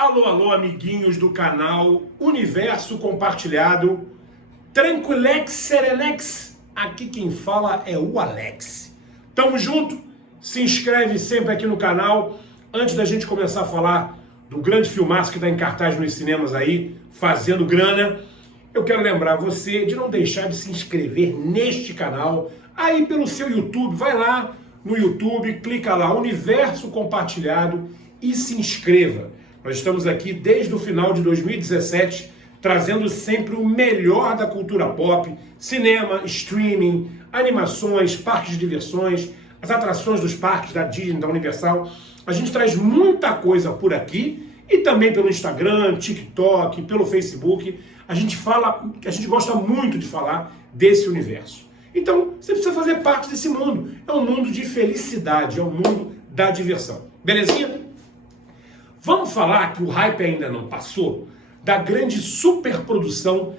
Alô, alô, amiguinhos do canal Universo Compartilhado. Tranquilex, Serenex. Aqui quem fala é o Alex. Tamo junto? Se inscreve sempre aqui no canal. Antes da gente começar a falar do grande filmaço que está em cartaz nos cinemas aí, fazendo grana, eu quero lembrar você de não deixar de se inscrever neste canal, aí pelo seu YouTube. Vai lá no YouTube, clica lá, Universo Compartilhado e se inscreva. Nós estamos aqui desde o final de 2017, trazendo sempre o melhor da cultura pop, cinema, streaming, animações, parques de diversões, as atrações dos parques da Disney, da Universal. A gente traz muita coisa por aqui e também pelo Instagram, TikTok, pelo Facebook. A gente gosta muito de falar desse universo. Então, você precisa fazer parte desse mundo. É um mundo de felicidade, é um mundo da diversão. Belezinha? Vamos falar que o hype ainda não passou da grande superprodução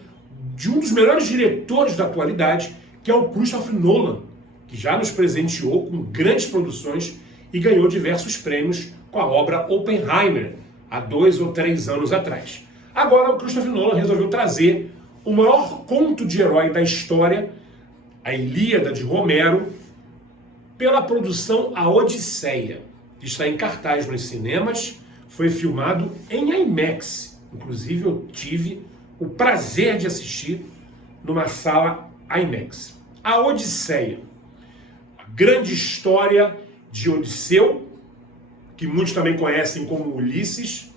de um dos melhores diretores da atualidade, que é o Christopher Nolan, que já nos presenteou com grandes produções e ganhou diversos prêmios com a obra Oppenheimer, há 2 ou 3 anos atrás. Agora o Christopher Nolan resolveu trazer o maior conto de herói da história, a Ilíada de Homero, pela produção A Odisseia, que está em cartaz nos cinemas. Foi filmado em IMAX. Inclusive eu tive o prazer de assistir numa sala IMAX. A Odisseia, a grande história de Odisseu, que muitos também conhecem como Ulisses,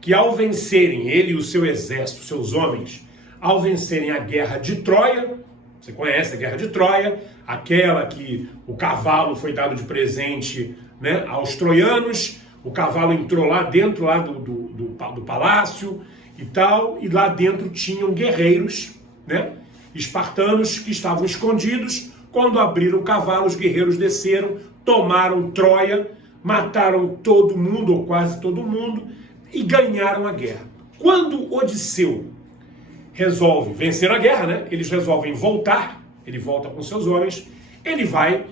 que ao vencerem, ele e o seu exército, seus homens, ao vencerem a guerra de Troia, você conhece a guerra de Troia, aquela que o cavalo foi dado de presente, né, aos troianos. O cavalo entrou lá dentro do palácio e tal, e lá dentro tinham guerreiros, né, espartanos que estavam escondidos. Quando abriram o cavalo, os guerreiros desceram, tomaram Troia, mataram todo mundo, ou quase todo mundo, e ganharam a guerra. Quando Odisseu resolve vencer a guerra, né, eles resolvem voltar, ele volta com seus homens, ele vai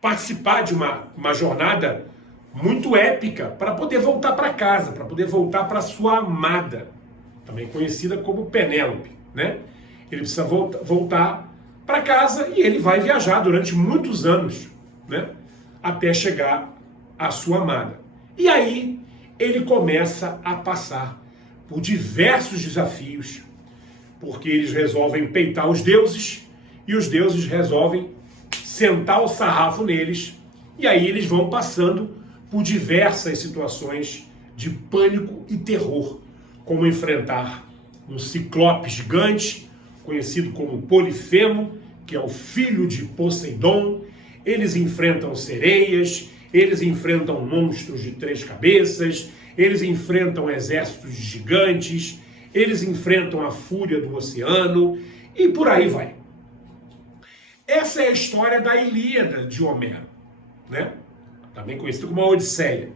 participar de uma jornada muito épica para poder voltar para casa, para poder voltar para sua amada, também conhecida como Penélope, né? Ele precisa voltar para casa e ele vai viajar durante muitos anos, né, até chegar à sua amada. E aí ele começa a passar por diversos desafios, porque eles resolvem peitar os deuses e os deuses resolvem sentar o sarrafo neles, e aí eles vão passando por diversas situações de pânico e terror, como enfrentar um ciclope gigante, conhecido como Polifemo, que é o filho de Poseidon. Eles enfrentam sereias, eles enfrentam monstros de 3 cabeças, eles enfrentam exércitos gigantes, eles enfrentam a fúria do oceano, e por aí vai. Essa é a história da Ilíada de Homero, né? Também conhecido como a Odisseia.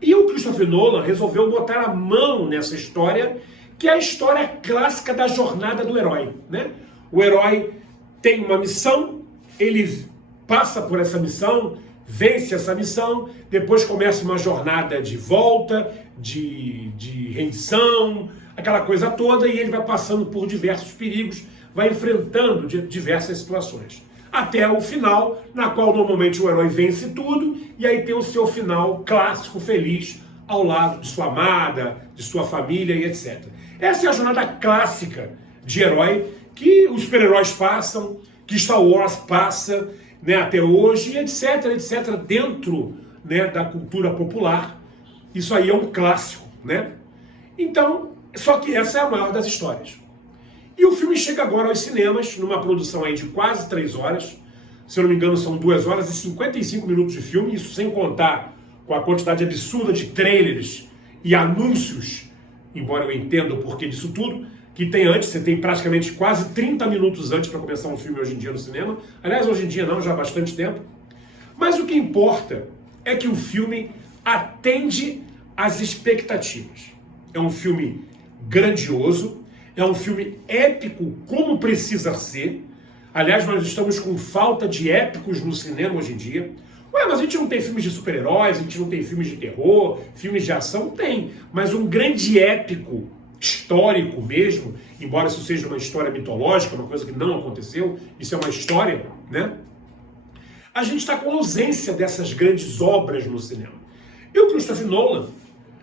E o Christopher Nolan resolveu botar a mão nessa história, que é a história clássica da jornada do herói, né? O herói tem uma missão, ele passa por essa missão, vence essa missão, depois começa uma jornada de volta, de rendição, aquela coisa toda, e ele vai passando por diversos perigos, vai enfrentando diversas situações, até o final, na qual normalmente o herói vence tudo, e aí tem o seu final clássico, feliz, ao lado de sua amada, de sua família e etc. Essa é a jornada clássica de herói que os super-heróis passam, que Star Wars passa, né, até hoje, e etc, etc, dentro, né, da cultura popular. Isso aí é um clássico, né? Então, só que essa é a maior das histórias. E o filme chega agora aos cinemas, numa produção aí de quase 3 horas. Se eu não me engano, são 2 horas e 55 minutos de filme, isso sem contar com a quantidade absurda de trailers e anúncios, embora eu entenda o porquê disso tudo, que tem antes. Você tem praticamente quase 30 minutos antes para começar um filme hoje em dia no cinema. Aliás, hoje em dia não, já há bastante tempo. Mas o que importa é que o filme atende às expectativas. É um filme grandioso, é um filme épico como precisa ser. Aliás, nós estamos com falta de épicos no cinema hoje em dia. Ué, mas a gente não tem filmes de super-heróis, a gente não tem filmes de terror, filmes de ação? Tem, mas um grande épico, histórico mesmo, embora isso seja uma história mitológica, uma coisa que não aconteceu, isso é uma história, né? A gente está com ausência dessas grandes obras no cinema. E o Christopher Nolan,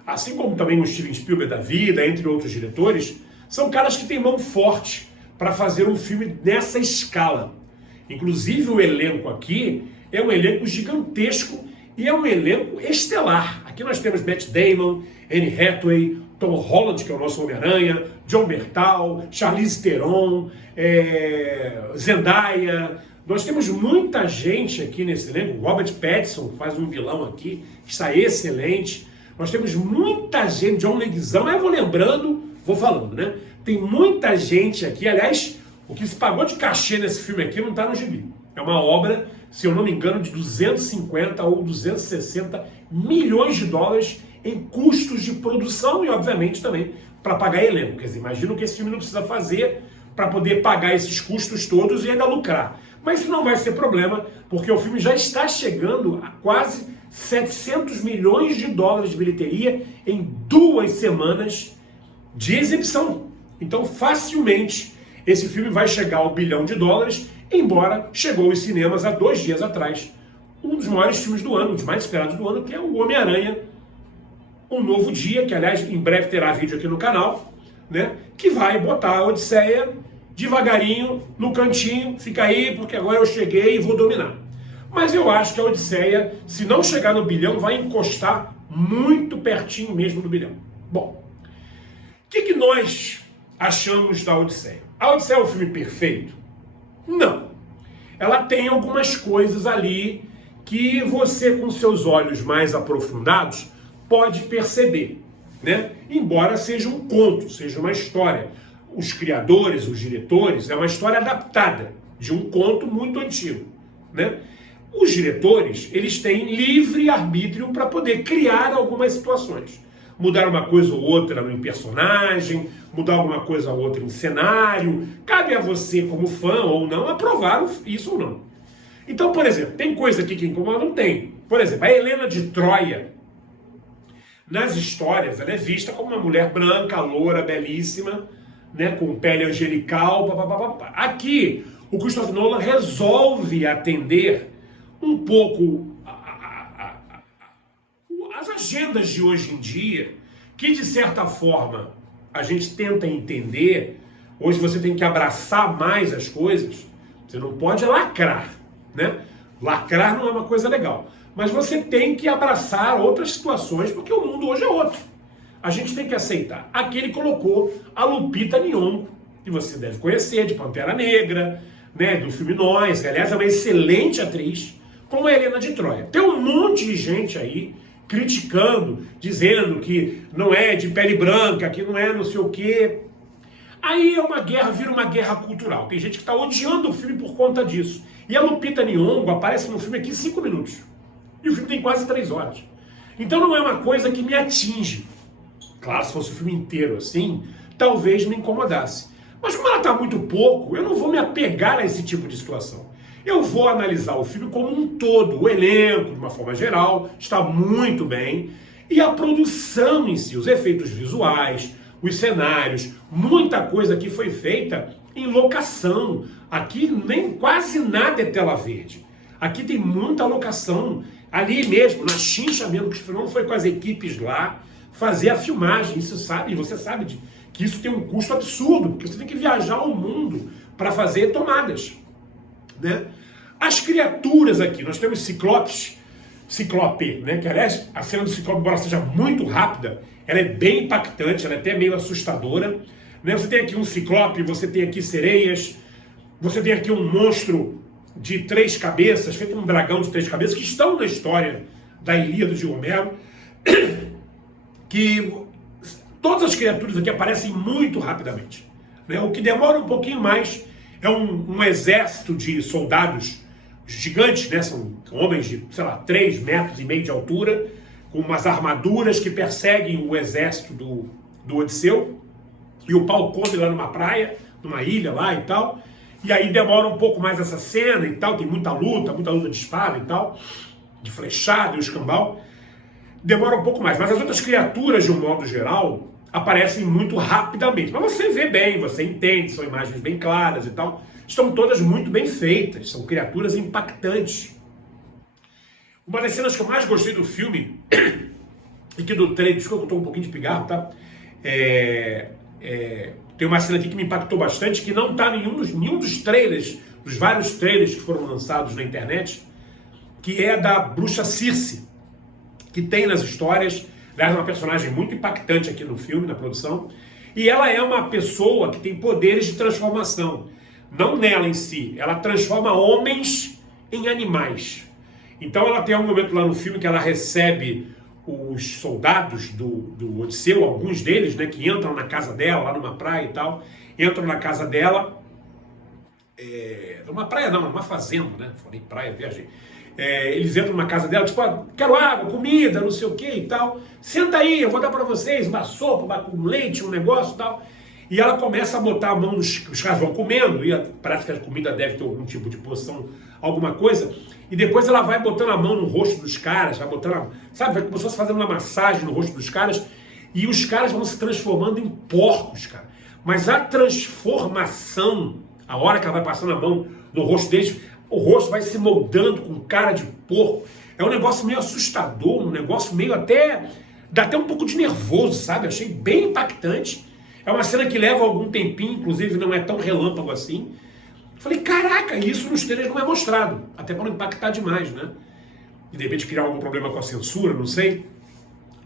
assim como também o Steven Spielberg da vida, entre outros diretores, são caras que têm mão forte para fazer um filme nessa escala. Inclusive o elenco aqui é um elenco gigantesco e é um elenco estelar. Aqui nós temos Matt Damon, Anne Hathaway, Tom Holland, que é o nosso Homem-Aranha, Jon Bernthal, Charlize Theron, Zendaya. Nós temos muita gente aqui nesse elenco. Robert Pattinson faz um vilão aqui, que está excelente. Nós temos muita gente, John Leguizamo, eu vou lembrando, vou falando, né? Tem muita gente aqui, aliás, o que se pagou de cachê nesse filme aqui não está no gibi. É uma obra, se eu não me engano, de 250 ou 260 milhões de dólares em custos de produção e, obviamente, também para pagar elenco. Quer dizer, imagina o que esse filme não precisa fazer para poder pagar esses custos todos e ainda lucrar. Mas isso não vai ser problema, porque o filme já está chegando a quase 700 milhões de dólares de bilheteria em 2 semanas de exibição. Então, facilmente, esse filme vai chegar ao $1 bilhão, embora chegou aos cinemas há 2 dias atrás. Um dos maiores filmes do ano, um dos mais esperados do ano, que é o Homem-Aranha, Um Novo Dia, que, aliás, em breve terá vídeo aqui no canal, né, que vai botar a Odisseia devagarinho, no cantinho, fica aí, porque agora eu cheguei e vou dominar. Mas eu acho que a Odisseia, se não chegar no $1 bilhão, vai encostar muito pertinho mesmo do $1 bilhão. Bom, o que nós achamos da Odisseia? A Odisseia é um filme perfeito? Não. Ela tem algumas coisas ali que você, com seus olhos mais aprofundados, pode perceber, né? Embora seja um conto, seja uma história. Os criadores, os diretores, é uma história adaptada de um conto muito antigo, né? Os diretores, eles têm livre arbítrio para poder criar algumas situações. Mudar uma coisa ou outra em personagem, mudar alguma coisa ou outra em cenário. Cabe a você, como fã ou não, aprovar isso ou não. Então, por exemplo, tem coisa aqui que incomoda? Não tem. Por exemplo, a Helena de Troia, nas histórias, ela é vista como uma mulher branca, loura, belíssima, né, com pele angelical, papapá. Aqui, o Christopher Nolan resolve atender um pouco as agendas de hoje em dia, que de certa forma a gente tenta entender. Hoje você tem que abraçar mais as coisas, você não pode lacrar, né? Lacrar não é uma coisa legal, mas você tem que abraçar outras situações, porque o mundo hoje é outro. A gente tem que aceitar. Aqui ele colocou a Lupita Nyong'o, que você deve conhecer, de Pantera Negra, né, do filme Nós, que aliás é uma excelente atriz, como a Helena de Troia. Tem um monte de gente aí criticando, dizendo que não é de pele branca, que não é não sei o quê. Aí é uma guerra, vira uma guerra cultural. Tem gente que está odiando o filme por conta disso. E a Lupita Nyong'o aparece no filme aqui em 5 minutos. E o filme tem quase 3 horas. Então não é uma coisa que me atinge. Claro, se fosse o filme inteiro assim, talvez me incomodasse. Mas como ela está muito pouco, eu não vou me apegar a esse tipo de situação. Eu vou analisar o filme como um todo. O elenco, de uma forma geral, está muito bem. E a produção em si, os efeitos visuais, os cenários, muita coisa aqui foi feita em locação. Aqui nem quase nada é tela verde. Aqui tem muita locação. Ali mesmo, na Chincha mesmo, que o Fernando foi com as equipes lá fazer a filmagem. Isso sabe, você sabe que isso tem um custo absurdo, porque você tem que viajar ao mundo para fazer tomadas, né? As criaturas aqui, nós temos Ciclope, né? Que aliás, a cena do Ciclope, embora seja muito rápida, ela é bem impactante, ela é até meio assustadora, né? Você tem aqui um Ciclope, você tem aqui sereias, você tem aqui um monstro de 3 cabeças, feito um dragão de 3 cabeças, que estão na história da Ilíada de Homero, que todas as criaturas aqui aparecem muito rapidamente, né? O que demora um pouquinho mais é um exército de soldados gigantes, né? São homens de, sei lá, 3,5 metros de altura, com umas armaduras que perseguem o exército do Odisseu, e o pau come lá numa praia, numa ilha lá e tal, e aí demora um pouco mais essa cena e tal, tem muita luta de espada e tal, de flechada e o escambau, demora um pouco mais. Mas as outras criaturas, de um modo geral, aparecem muito rapidamente. Mas você vê bem, você entende, são imagens bem claras e tal. Estão todas muito bem feitas, são criaturas impactantes. Uma das cenas que eu mais gostei do filme, e que do trailer, desculpa, eu estou um pouquinho de pigarro, tá? Tem uma cena aqui que me impactou bastante, que não está em nenhum dos trailers, dos vários trailers que foram lançados na internet, que é da bruxa Circe, que tem nas histórias. Aliás, é uma personagem muito impactante aqui no filme, na produção. E ela é uma pessoa que tem poderes de transformação. Não nela em si. Ela transforma homens em animais. Então ela tem um momento lá no filme que ela recebe os soldados do Odisseu, alguns deles, né, que entram na casa dela, lá numa praia e tal. Entram na casa dela. Numa praia não, numa fazenda, né? Falei praia, viajei. Eles entram na casa dela, tipo, quero água, comida, não sei o que e tal. Senta aí, eu vou dar pra vocês uma sopa, um leite, um negócio e tal. E ela começa a botar a mão os caras vão comendo, e parece que a comida deve ter algum tipo de porção, alguma coisa. E depois ela vai botando a mão no rosto dos caras, vai botando, sabe, vai como se fosse fazendo uma massagem no rosto dos caras. E os caras vão se transformando em porcos, cara. Mas a transformação, a hora que ela vai passando a mão no rosto deles, o rosto vai se moldando com cara de porco. É um negócio meio assustador, um negócio meio até... dá até um pouco de nervoso, sabe? Achei bem impactante. É uma cena que leva algum tempinho, inclusive não é tão relâmpago assim. Falei, caraca, isso nos trailers não é mostrado. Até para não impactar demais, né? E de repente criar algum problema com a censura, não sei.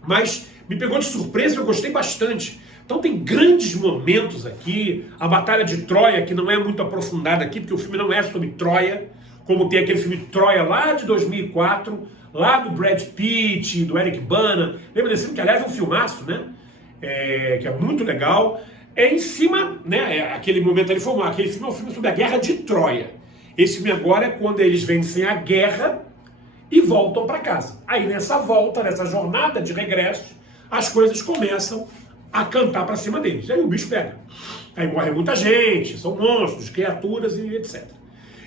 Mas me pegou de surpresa e eu gostei bastante. Então tem grandes momentos aqui. A Batalha de Troia, que não é muito aprofundada aqui, porque o filme não é sobre Troia, como tem aquele filme Troia lá de 2004, lá do Brad Pitt, do Eric Bana. Lembra desse filme? Que aliás é um filmaço, né? Que é muito legal. Em cima, né? Aquele momento ali foi aquele filme é um filme sobre a Guerra de Troia. Esse filme agora é quando eles vencem a guerra e voltam para casa. Aí nessa volta, nessa jornada de regresso, as coisas começam a cantar para cima deles. Aí o bicho pega. Aí morre muita gente, são monstros, criaturas e etc.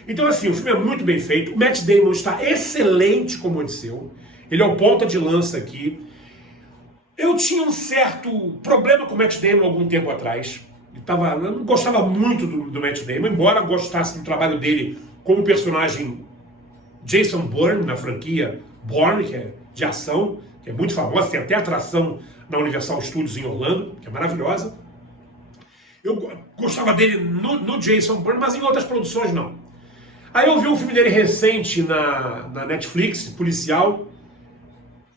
Então assim, o filme é muito bem feito. O Matt Damon está excelente como Odisseu. Ele é o ponta de lança aqui. Eu tinha um certo problema com o Matt Damon algum tempo atrás. Eu não gostava muito do Matt Damon, embora gostasse do trabalho dele como personagem Jason Bourne, na franquia Bourne, que é de ação, que é muito famosa, tem até atração na Universal Studios em Orlando, que é maravilhosa. Eu gostava dele no Jason Bourne, mas em outras produções não. Aí eu vi um filme dele recente na Netflix, policial,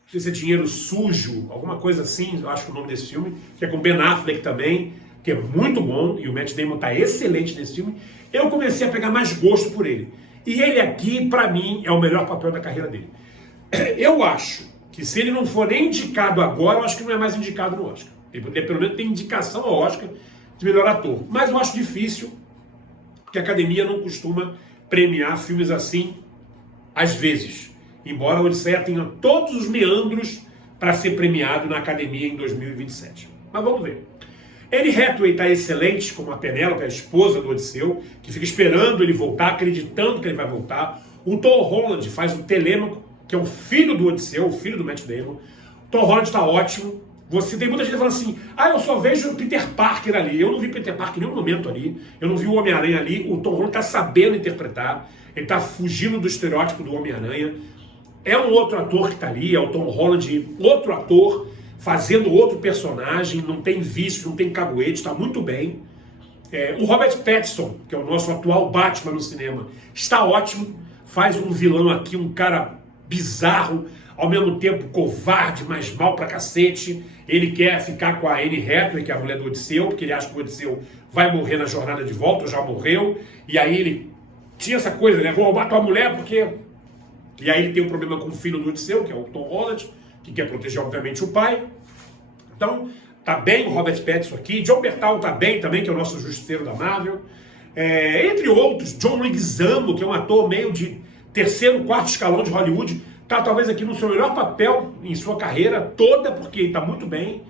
não sei se é Dinheiro Sujo, alguma coisa assim, eu acho que é o nome desse filme, que é com Ben Affleck também, que é muito bom, e o Matt Damon está excelente nesse filme. Eu comecei a pegar mais gosto por ele. E ele aqui, para mim, é o melhor papel da carreira dele. Eu acho que se ele não for nem indicado agora, eu acho que não é mais indicado no Oscar. Ele poderia pelo menos ter indicação ao Oscar de melhor ator. Mas eu acho difícil, porque a academia não costuma premiar filmes assim às vezes. Embora a Odisseia tenha todos os meandros para ser premiado na academia em 2027. Mas vamos ver. Anne Hathaway está excelente como a Penélope, a esposa do Odisseu, que fica esperando ele voltar, acreditando que ele vai voltar. O Tom Holland faz o Telêmaco, que é o filho do Odisseu, o filho do Matt Damon. O Tom Holland está ótimo. Você tem muita gente falando assim, eu só vejo o Peter Parker ali. Eu não vi Peter Parker em nenhum momento ali. Eu não vi o Homem-Aranha ali. O Tom Holland está sabendo interpretar. Ele está fugindo do estereótipo do Homem-Aranha. É um outro ator que está ali, é o Tom Holland, outro ator, fazendo outro personagem, não tem vício, não tem caguete, está muito bem. O Robert Pattinson, que é o nosso atual Batman no cinema, está ótimo, faz um vilão aqui, um cara bizarro, ao mesmo tempo covarde, mas mal pra cacete. Ele quer ficar com a Anne Hathaway, que é a mulher do Odisseu, porque ele acha que o Odisseu vai morrer na jornada de volta, ou já morreu, e aí ele tinha essa coisa, né, vou roubar tua mulher porque... E aí ele tem um problema com o filho do Odisseu, que é o Tom Holland, que quer proteger, obviamente, o pai. Então, tá bem o Robert Pattinson aqui. John Bertal tá bem também, que é o nosso justiceiro da Marvel. Entre outros, John Leguizamo, que é um ator meio de terceiro, quarto escalão de Hollywood, tá talvez aqui no seu melhor papel em sua carreira toda, porque ele tá muito bem.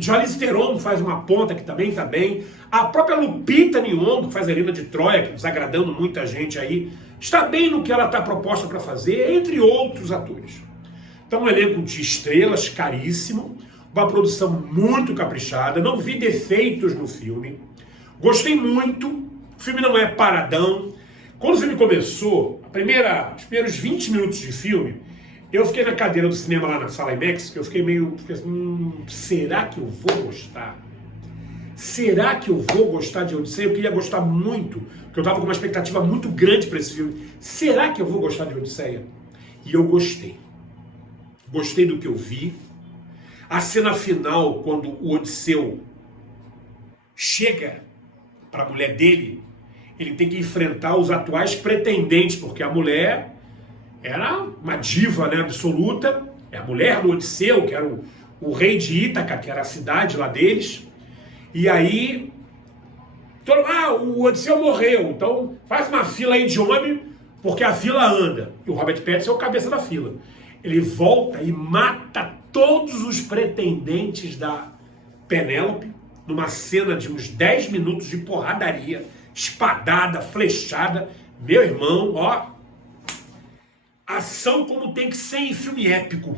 Charlize Theron faz uma ponta que também tá bem. A própria Lupita Nyong'o, que faz a Helena de Troia, que desagradando muita gente aí, está bem no que ela está proposta para fazer, entre outros atores. Então, um elenco de estrelas, caríssimo, uma produção muito caprichada, não vi defeitos no filme, gostei muito, o filme não é paradão. Quando o filme começou, os primeiros 20 minutos de filme, eu fiquei na cadeira do cinema lá na sala IMAX, que eu fiquei assim, será que eu vou gostar? Será que eu vou gostar de Odisseia? Eu queria gostar muito, porque eu estava com uma expectativa muito grande para esse filme. Será que eu vou gostar de Odisseia? E eu gostei. Gostei do que eu vi. A cena final, quando o Odisseu chega para a mulher dele, ele tem que enfrentar os atuais pretendentes, porque a mulher era uma diva, né, absoluta. É a mulher do Odisseu, que era o rei de Ítaca, que era a cidade lá deles. E aí, o Odisseu morreu, então faz uma fila aí de homem, porque a fila anda. E o Robert Pattinson é o cabeça da fila. Ele volta e mata todos os pretendentes da Penélope, numa cena de uns 10 minutos de porradaria, espadada, flechada. Meu irmão, ó, ação como tem que ser em filme épico.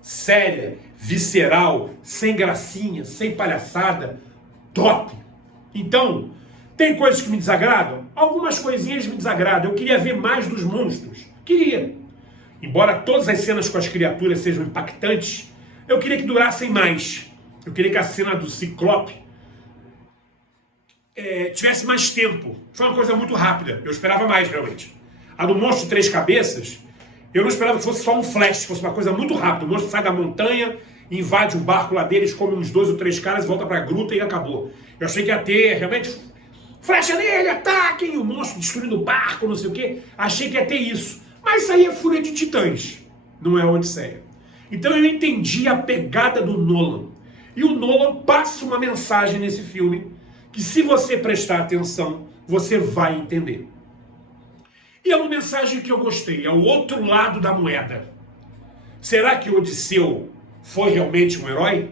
Séria, visceral, sem gracinha, sem palhaçada. Top! Então, tem coisas que me desagradam? Algumas coisinhas me desagradam. Eu queria ver mais dos monstros. Queria. Embora todas as cenas com as criaturas sejam impactantes, eu queria que durassem mais. Eu queria que a cena do Ciclope tivesse mais tempo. Foi uma coisa muito rápida. Eu esperava mais, realmente. A do monstro de 3 cabeças, eu não esperava que fosse só um flash, fosse uma coisa muito rápida. O monstro sai da montanha, invade o barco lá deles, come uns 2 ou 3 caras, volta pra gruta e acabou. Eu achei que ia ter, realmente, flecha nele, ataquem, o monstro destruindo o barco, não sei o quê. Achei que ia ter isso. Mas isso aí é Fúria de Titãs, não é Odisseia. Então eu entendi a pegada do Nolan. E o Nolan passa uma mensagem nesse filme que, se você prestar atenção, você vai entender. E é uma mensagem que eu gostei, é o outro lado da moeda. Será que Odisseu foi realmente um herói?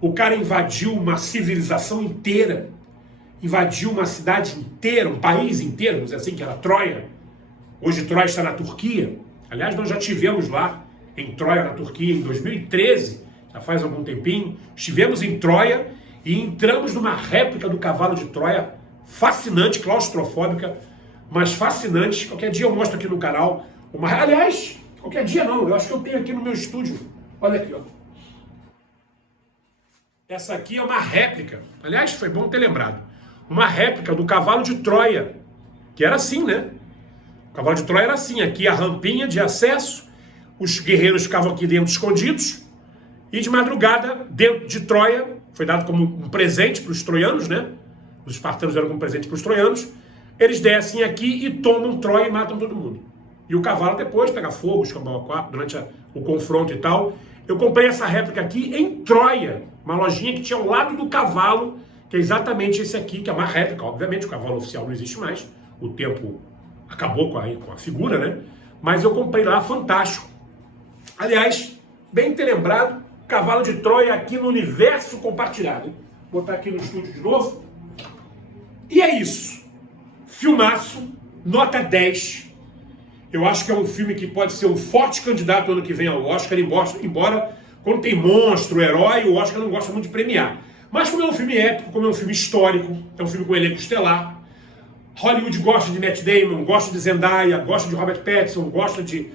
O cara invadiu uma civilização inteira, invadiu uma cidade inteira, um país inteiro, vamos dizer assim, que era Troia. Hoje Troia está na Turquia. Aliás, nós já tivemos lá em Troia, na Turquia, em 2013, já faz algum tempinho. Estivemos em Troia e entramos numa réplica do cavalo de Troia, fascinante, claustrofóbica, mas fascinante. Qualquer dia eu mostro aqui no canal. Aliás, qualquer dia não, eu acho que eu tenho aqui no meu estúdio. Olha aqui, ó. Essa aqui é uma réplica. Aliás, foi bom ter lembrado. Uma réplica do cavalo de Troia, que era assim, né? O cavalo de Troia era assim, aqui a rampinha de acesso, os guerreiros ficavam aqui dentro escondidos, e de madrugada, dentro de Troia, foi dado como um presente para os troianos, né? Os espartanos deram como presente para os troianos, eles descem aqui e tomam Troia e matam todo mundo. E o cavalo depois pega fogo, escambau 4, durante o confronto e tal. Eu comprei essa réplica aqui em Troia, uma lojinha que tinha ao lado do cavalo, que é exatamente esse aqui, que é uma réplica. Obviamente o cavalo oficial não existe mais, o tempo acabou com a figura, né? Mas eu comprei lá, fantástico. Aliás, bem ter lembrado, cavalo de Troia aqui no universo compartilhado. Vou botar aqui no estúdio de novo. E é isso. Filmaço, nota 10. Eu acho que é um filme que pode ser um forte candidato ano que vem ao Oscar, embora quando tem monstro, herói, o Oscar não gosta muito de premiar. Mas como é um filme épico, como é um filme histórico, é um filme com elenco estelar, Hollywood gosta de Matt Damon, gosta de Zendaya, gosta de Robert Pattinson, gosta de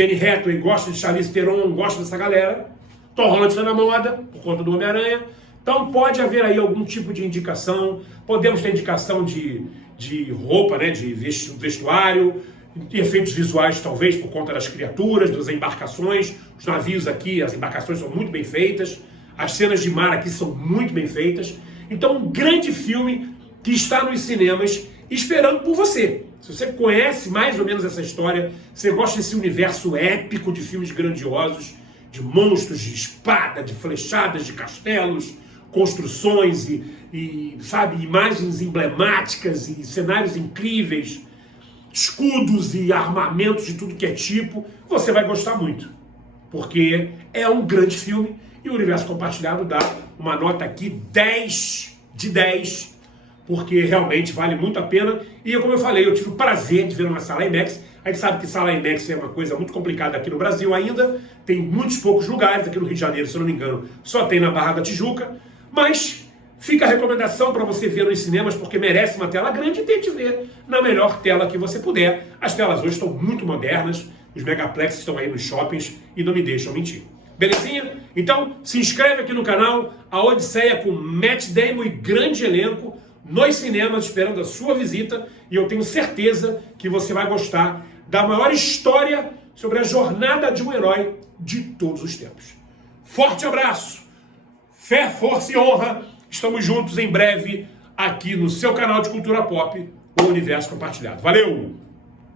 Anne Hathaway, gosta de Charlize Theron, gosta dessa galera. Tom Holland está na moda, por conta do Homem-Aranha. Então pode haver aí algum tipo de indicação, podemos ter indicação de roupa, né, de vestuário, de efeitos visuais talvez por conta das criaturas, das embarcações, os navios aqui, as embarcações são muito bem feitas, as cenas de mar aqui são muito bem feitas. Então um grande filme que está nos cinemas esperando por você. Se você conhece mais ou menos essa história, você gosta desse universo épico de filmes grandiosos, de monstros, de espada, de flechadas, de castelos, construções e sabe, imagens emblemáticas e cenários incríveis, escudos e armamentos de tudo que é tipo, você vai gostar muito. Porque é um grande filme e o Universo Compartilhado dá uma nota aqui 10 de 10 porque realmente vale muito a pena. E como eu falei, eu tive o prazer de ver uma sala IMAX. A gente sabe que sala IMAX é uma coisa muito complicada aqui no Brasil ainda, tem muitos poucos lugares, aqui no Rio de Janeiro, se eu não me engano, só tem na Barra da Tijuca, mas fica a recomendação para você ver nos cinemas, porque merece uma tela grande e tente ver na melhor tela que você puder. As telas hoje estão muito modernas, os megaplex estão aí nos shoppings e não me deixam mentir. Belezinha? Então, se inscreve aqui no canal, A Odisseia com Matt Damon e grande elenco, nos cinemas, esperando a sua visita, e eu tenho certeza que você vai gostar da maior história sobre a jornada de um herói de todos os tempos. Forte abraço, fé, força e honra, estamos juntos em breve aqui no seu canal de cultura pop, o Universo Compartilhado. Valeu!